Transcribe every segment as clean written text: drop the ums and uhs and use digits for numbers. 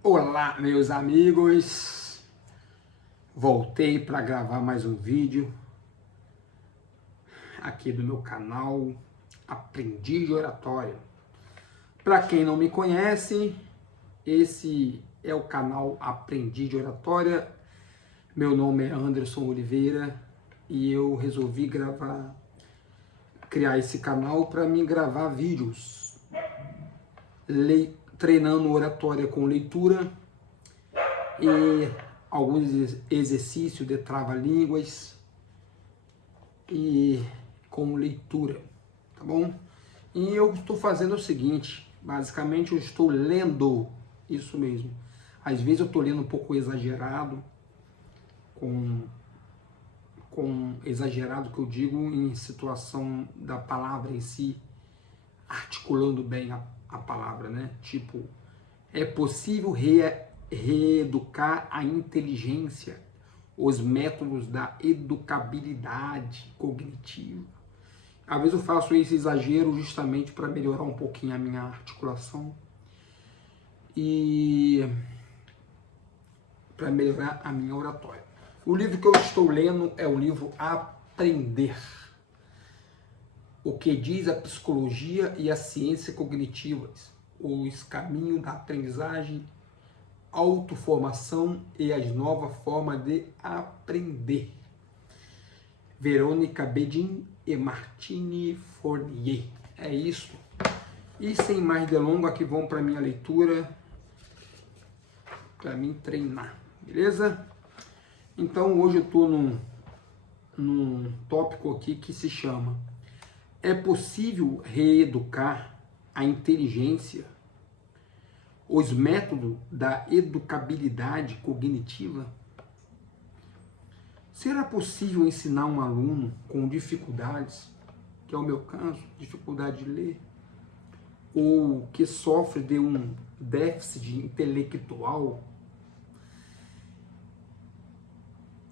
Olá, meus amigos! Voltei para gravar mais um vídeo aqui do meu canal Aprendiz de Oratória. Para quem não me conhece, esse é o canal Aprendiz de Oratória. Meu nome é Anderson Oliveira e eu resolvi criar esse canal para mim gravar vídeos treinando oratória com leitura e alguns exercícios de trava-línguas e com leitura, tá bom? E eu estou fazendo o seguinte, basicamente eu estou lendo, isso mesmo. Às vezes eu estou lendo um pouco exagerado, exagerado que eu digo em situação da palavra em si, articulando bem a palavra, né? Tipo, é possível reeducar a inteligência, os métodos da educabilidade cognitiva. Às vezes eu faço esse exagero justamente para melhorar um pouquinho a minha articulação e para melhorar a minha oratória. O livro que eu estou lendo é o livro Aprender. O que diz a psicologia e a ciência cognitivas, os caminhos da aprendizagem, autoformação e as novas formas de aprender. Verônica Bedin e Martine Fournier. É isso. E sem mais delongas, aqui vamos para a minha leitura, para mim treinar, beleza? Então hoje eu estou num tópico aqui que se chama: é possível reeducar a inteligência, os métodos da educabilidade cognitiva? Será possível ensinar um aluno com dificuldades, que é o meu caso, dificuldade de ler, ou que sofre de um déficit intelectual,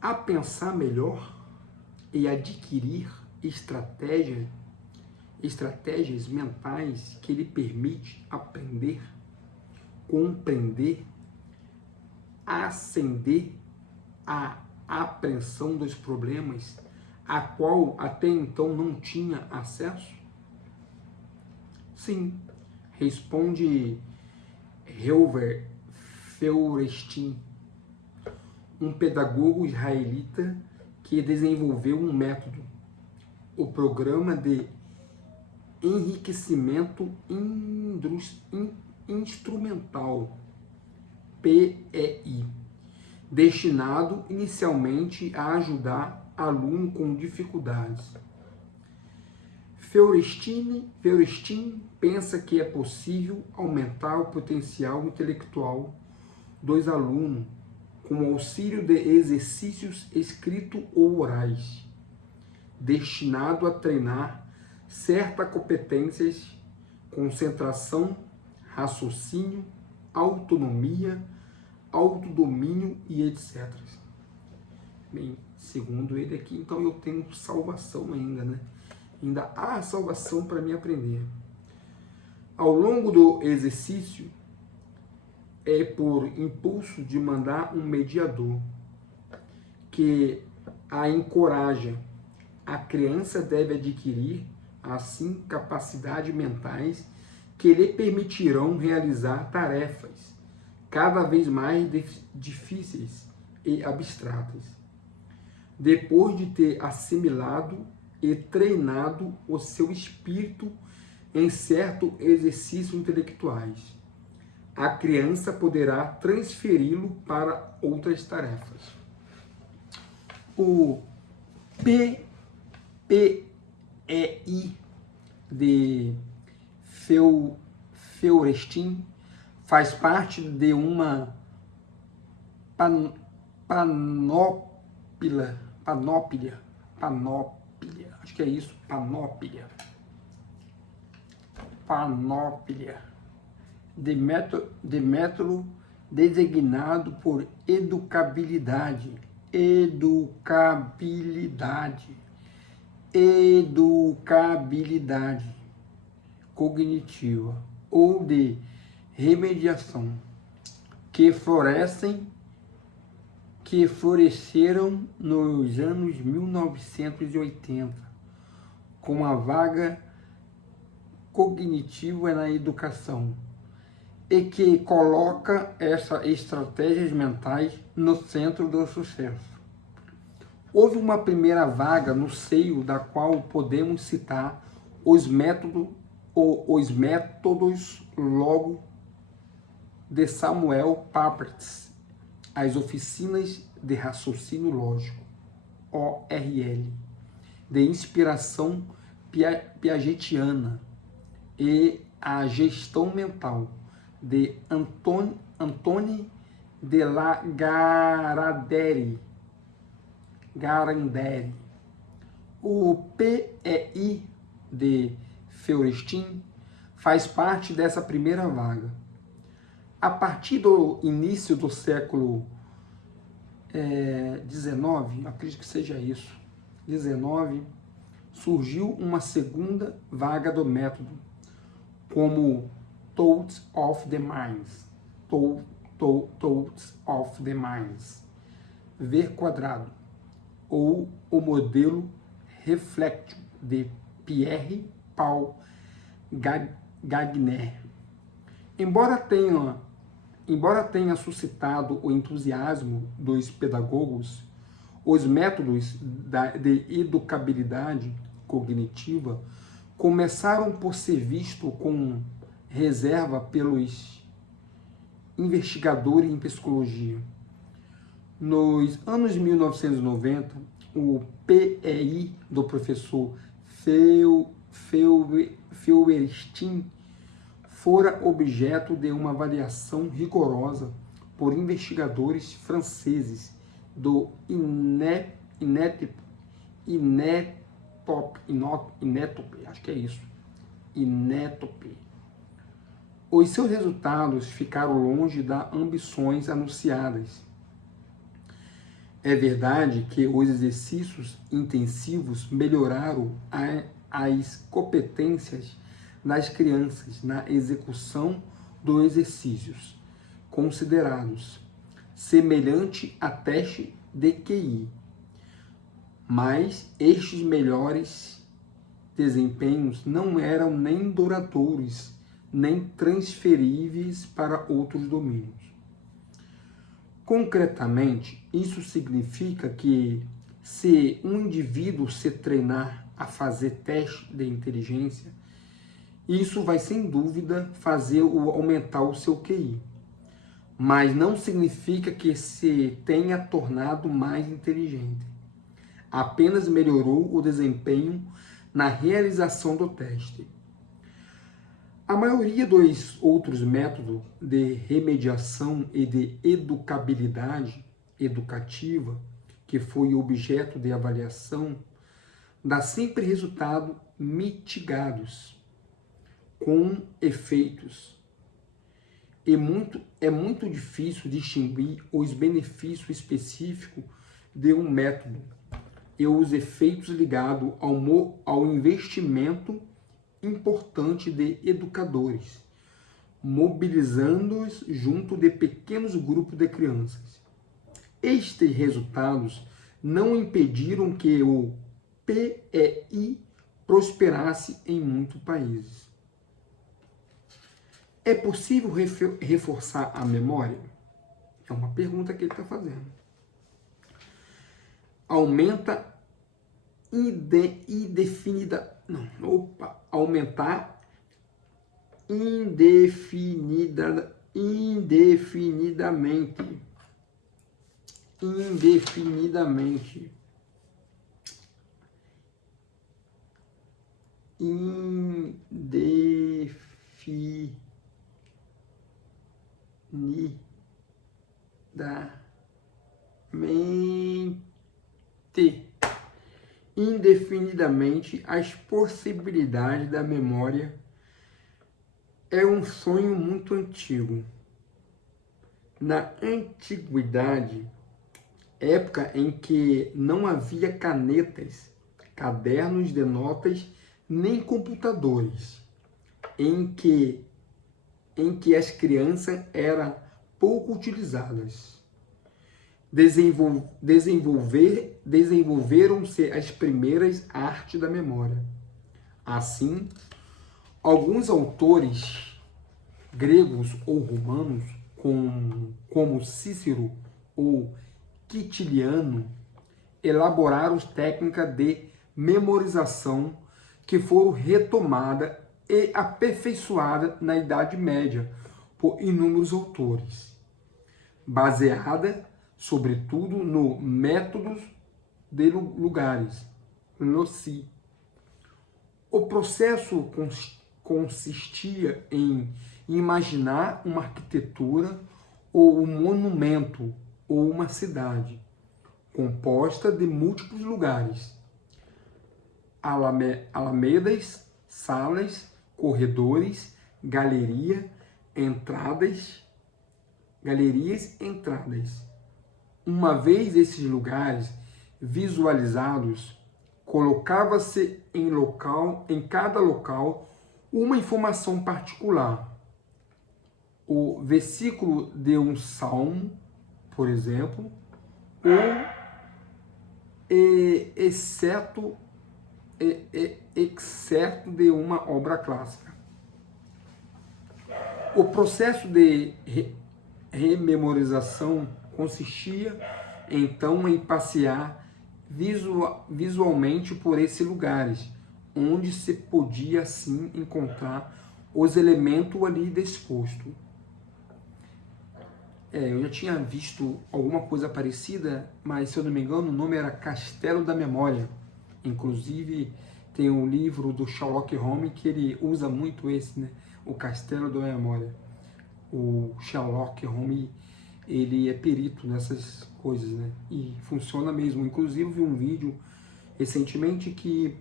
a pensar melhor e adquirir estratégias mentais que lhe permite aprender, compreender, ascender a apreensão dos problemas a qual até então não tinha acesso? Sim, responde Heuver Feuerstein, um pedagogo israelita que desenvolveu um método, o Programa de Enriquecimento Instrumental, PEI, destinado inicialmente a ajudar alunos com dificuldades. Feuerstein pensa que é possível aumentar o potencial intelectual dos alunos com o auxílio de exercícios escritos ou orais, destinado a treinar certas competências, concentração, raciocínio, autonomia, autodomínio e etc. Bem, segundo ele aqui, então eu tenho salvação ainda, né? Ainda há salvação para me aprender. Ao longo do exercício, é por impulso de mandar um mediador que a encoraja. A criança deve adquirir, assim, capacidades mentais que lhe permitirão realizar tarefas cada vez mais difíceis e abstratas, depois de ter assimilado e treinado o seu espírito em certos exercícios intelectuais. A criança poderá transferi-lo para outras tarefas. O PEI de Feuerstein faz parte de uma panóplia, acho que é isso, panóplia de método designado por educabilidade cognitiva ou de remediação, que floresceram nos anos 1980, com a vaga cognitiva na educação, e que coloca essas estratégias mentais no centro do sucesso. Houve uma primeira vaga no seio da qual podemos citar os métodos logo de Samuel Papert, as oficinas de raciocínio lógico, ORL, de inspiração piagetiana, e a gestão mental, de Antoine de la Garandere. O PEI de Feuerstein faz parte dessa primeira vaga. A partir do início do século XIX, acredito que seja isso, 19, surgiu uma segunda vaga do método, como Thoughts of the Minds, Thoughts of the Minds, V quadrado, ou o modelo Reflection de Pierre-Paul Gagné. Embora tenha suscitado o entusiasmo dos pedagogos, os métodos de educabilidade cognitiva começaram por ser vistos com reserva pelos investigadores em psicologia. Nos anos 1990, o PEI do professor Feuerstein fora objeto de uma avaliação rigorosa por investigadores franceses do INETOP, acho que é isso, INETOP. Os seus resultados ficaram longe das ambições anunciadas. É verdade que os exercícios intensivos melhoraram as competências das crianças na execução dos exercícios considerados semelhante a teste de QI, mas estes melhores desempenhos não eram nem duradouros, nem transferíveis para outros domínios. Concretamente, isso significa que se um indivíduo se treinar a fazer teste de inteligência, isso vai sem dúvida aumentar o seu QI. Mas não significa que se tenha tornado mais inteligente. Apenas melhorou o desempenho na realização do teste. A maioria dos outros métodos de remediação e de educabilidade educativa, que foi objeto de avaliação, dá sempre resultados mitigados, com efeitos. É muito difícil distinguir os benefícios específicos de um método e os efeitos ligados ao investimento importante de educadores, mobilizando-os junto de pequenos grupos de crianças. Estes resultados não impediram que o PEI prosperasse em muitos países. É possível reforçar a memória? É uma pergunta que ele está fazendo. Aumentar indefinidamente as possibilidades da memória é um sonho muito antigo. Na antiguidade, época em que não havia canetas, cadernos de notas, nem computadores, em que as crianças eram pouco utilizadas. Desenvolveram-se as primeiras artes da memória. Assim, alguns autores gregos ou romanos, como Cícero ou Quintiliano, elaboraram técnicas de memorização que foram retomadas e aperfeiçoadas na Idade Média por inúmeros autores, baseada sobretudo no método de lugares, loci. O processo consistia em imaginar uma arquitetura ou um monumento ou uma cidade composta de múltiplos lugares, alamedas, salas, corredores, galerias, entradas. Uma vez esses lugares visualizados, colocava-se em cada local uma informação particular. O versículo de um salmo, por exemplo, ou excerto de uma obra clássica. O processo de rememorização consistia, então, em passear visualmente por esses lugares, onde se podia, assim, encontrar os elementos ali dispostos. Eu já tinha visto alguma coisa parecida, mas, se eu não me engano, o nome era Castelo da Memória. Inclusive, tem um livro do Sherlock Holmes que ele usa muito esse, né? O Castelo da Memória. O Sherlock Holmes, ele é perito nessas coisas, né? E funciona mesmo. Inclusive, vi um vídeo recentemente que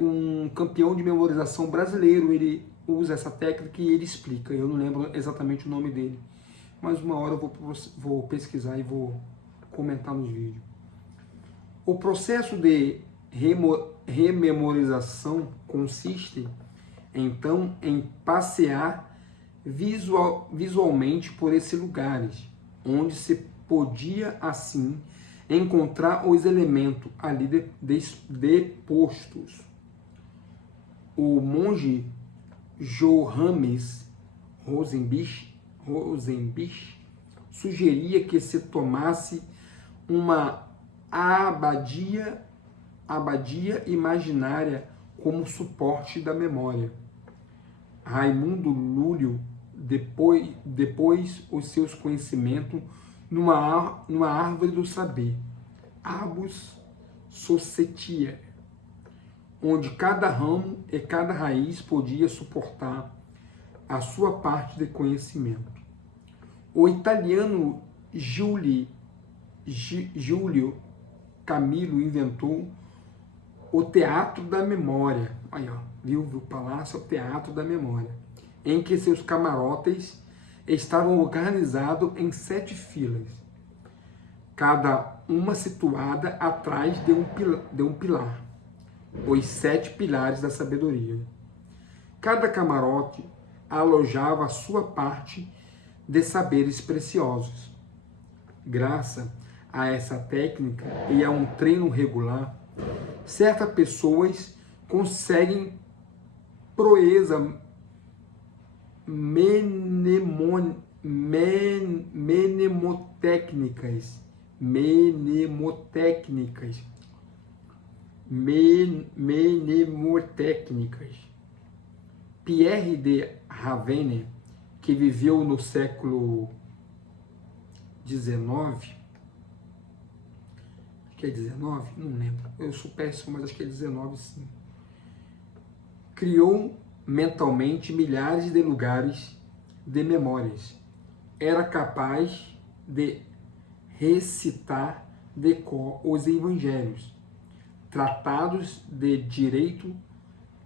um campeão de memorização brasileiro, ele usa essa técnica e ele explica. Eu não lembro exatamente o nome dele, mas uma hora eu vou pesquisar e vou comentar nos vídeos. O processo de rememorização consiste, então, em passear visualmente por esses lugares, onde se podia, assim, encontrar os elementos ali depostos. O monge Johannes Rosenbich sugeria que se tomasse uma abadia imaginária como suporte da memória. Raimundo Lúlio depois os seus conhecimentos numa árvore do saber, Arbus Societatis, onde cada ramo e cada raiz podia suportar a sua parte de conhecimento. O italiano Giulio Camilo inventou o teatro da memória. Aí, ó, viu o palácio, o teatro da memória, em que seus camarotes estavam organizados em 7 filas, cada uma situada atrás de um pilar, os 7 pilares da sabedoria. Cada camarote alojava a sua parte de saberes preciosos. Graças a essa técnica e a um treino regular, certas pessoas conseguem proeza mnemotécnicas. Pierre de Ravenna, que viveu no século XIX, acho que é 19, não lembro, eu sou péssimo, mas acho que é 19 sim, criou mentalmente milhares de lugares de memórias. Era capaz de recitar de cor os evangelhos, tratados de direito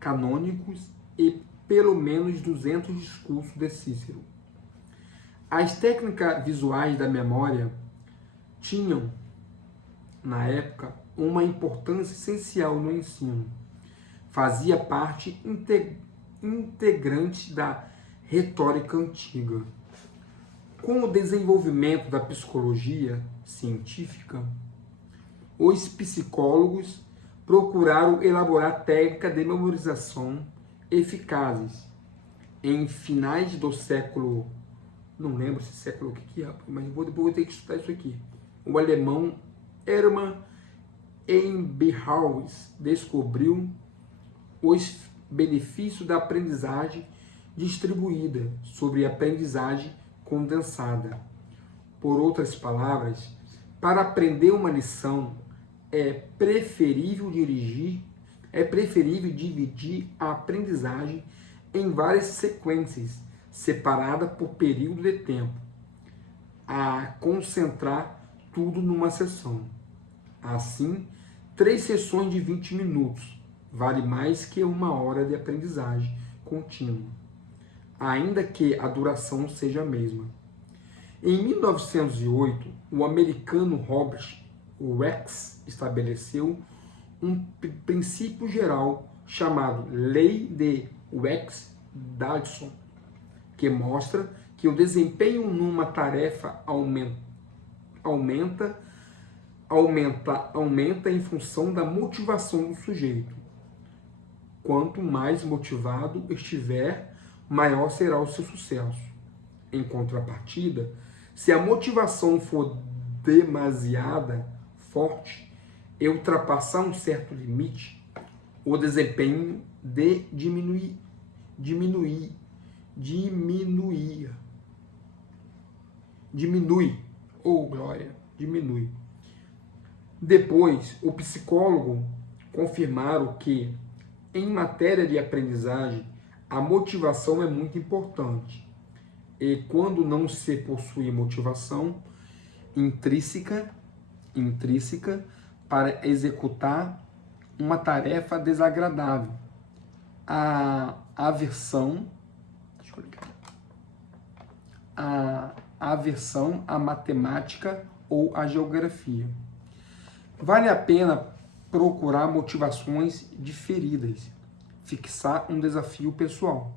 canônicos e pelo menos 200 discursos de Cícero. As técnicas visuais da memória tinham, na época, uma importância essencial no ensino. Fazia parte integrante da retórica antiga. Com o desenvolvimento da psicologia científica, os psicólogos procuraram elaborar técnicas de memorização eficazes. Em finais do século, não lembro se século o que é, mas depois vou ter que estudar isso aqui. O alemão Hermann Ebbinghaus descobriu os benefícios da aprendizagem distribuída sobre a aprendizagem condensada. Por outras palavras, para aprender uma lição, é preferível dividir a aprendizagem em várias sequências, separadas por período de tempo, a concentrar tudo numa sessão. Assim, 3 sessões de 20 minutos vale mais que 1 hora de aprendizagem contínua, ainda que a duração seja a mesma. Em 1908, o americano Robert Rex estabeleceu um princípio geral chamado Lei de Rex-Dawson, que mostra que o desempenho numa tarefa aumenta em função da motivação do sujeito. Quanto mais motivado estiver, maior será o seu sucesso. Em contrapartida, se a motivação for demasiada forte e ultrapassar um certo limite, o desempenho diminui. Depois, o psicólogo confirmaram que, em matéria de aprendizagem, a motivação é muito importante. E quando não se possui motivação intrínseca para executar uma tarefa desagradável, a aversão à matemática ou à geografia. Vale a pena procurar motivações diferidas, fixar um desafio pessoal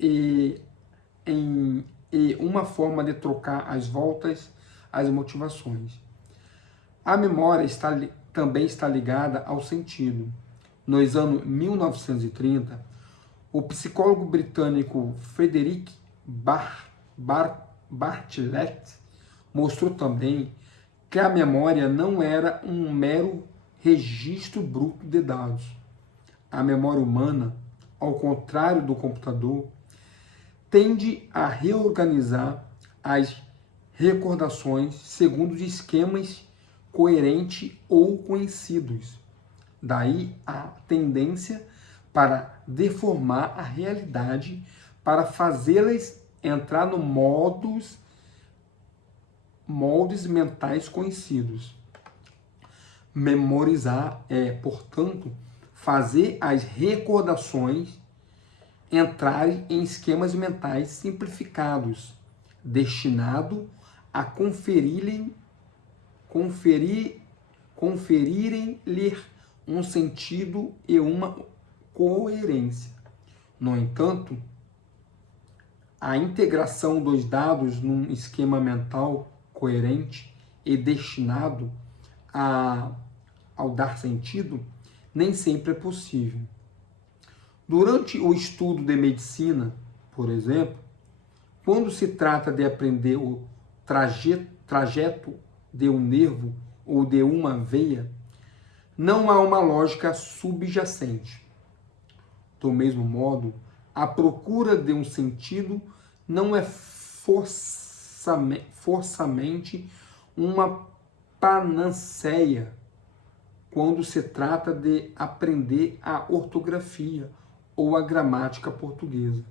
e uma forma de trocar as voltas às motivações. A memória também está ligada ao sentido. Nos anos 1930, o psicólogo britânico Frederick Bartlett mostrou também que a memória não era um mero registro bruto de dados. A memória humana, ao contrário do computador, tende a reorganizar as recordações segundo esquemas coerentes ou conhecidos. Daí a tendência para deformar a realidade, para fazê-las entrar no moldes mentais conhecidos. Memorizar é, portanto, fazer as recordações entrarem em esquemas mentais simplificados, destinado a conferirem-lhe um sentido e uma coerência. No entanto, a integração dos dados num esquema mental coerente e destinado ao dar sentido nem sempre é possível. Durante o estudo de medicina, por exemplo, quando se trata de aprender o trajeto de um nervo ou de uma veia, não há uma lógica subjacente. Do mesmo modo, a procura de um sentido não é forçamente uma panaceia quando se trata de aprender a ortografia ou a gramática portuguesa,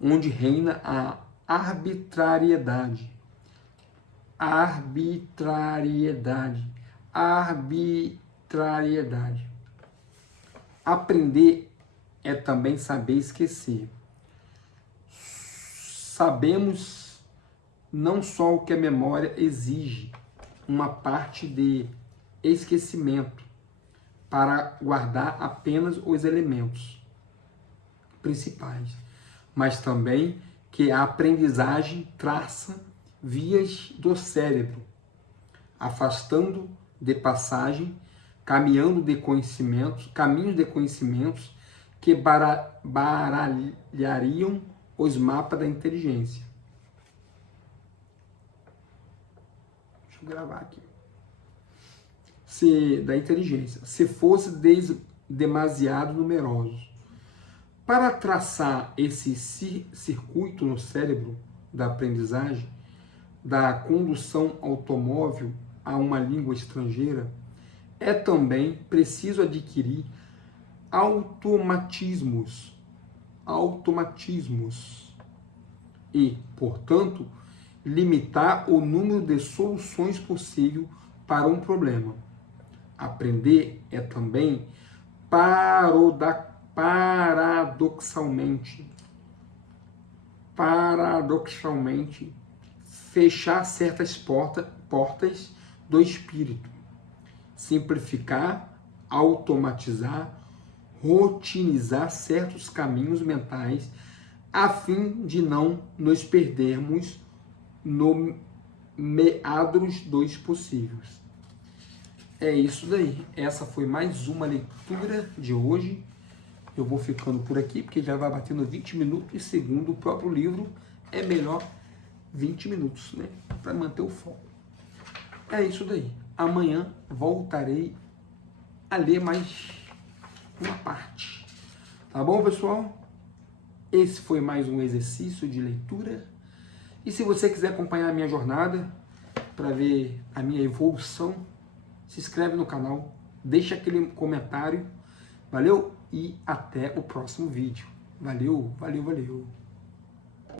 onde reina a arbitrariedade. Aprender é também saber esquecer. Sabemos não só o que a memória exige, uma parte de esquecimento, para guardar apenas os elementos principais, mas também que a aprendizagem traça vias do cérebro, afastando de passagem, caminhos de conhecimentos que baralhariam os mapas da inteligência. Deixa eu gravar aqui. Se fosse demasiado numerosos. Para traçar esse circuito no cérebro da aprendizagem, da condução automóvel a uma língua estrangeira, é também preciso adquirir automatismos e, portanto, limitar o número de soluções possíveis para um problema. Aprender é também paradoxalmente fechar certas portas do espírito, simplificar, automatizar, rotinizar certos caminhos mentais, a fim de não nos perdermos no meandros dos possíveis. É isso daí. Essa foi mais uma leitura de hoje. Eu vou ficando por aqui, porque já vai batendo 20 minutos, e segundo o próprio livro, é melhor 20 minutos, né? Para manter o foco. É isso daí. Amanhã voltarei a ler mais uma parte. Tá bom, pessoal? Esse foi mais um exercício de leitura. E se você quiser acompanhar a minha jornada, para ver a minha evolução, se inscreve no canal, deixa aquele comentário. Valeu? E até o próximo vídeo. Valeu, valeu, valeu.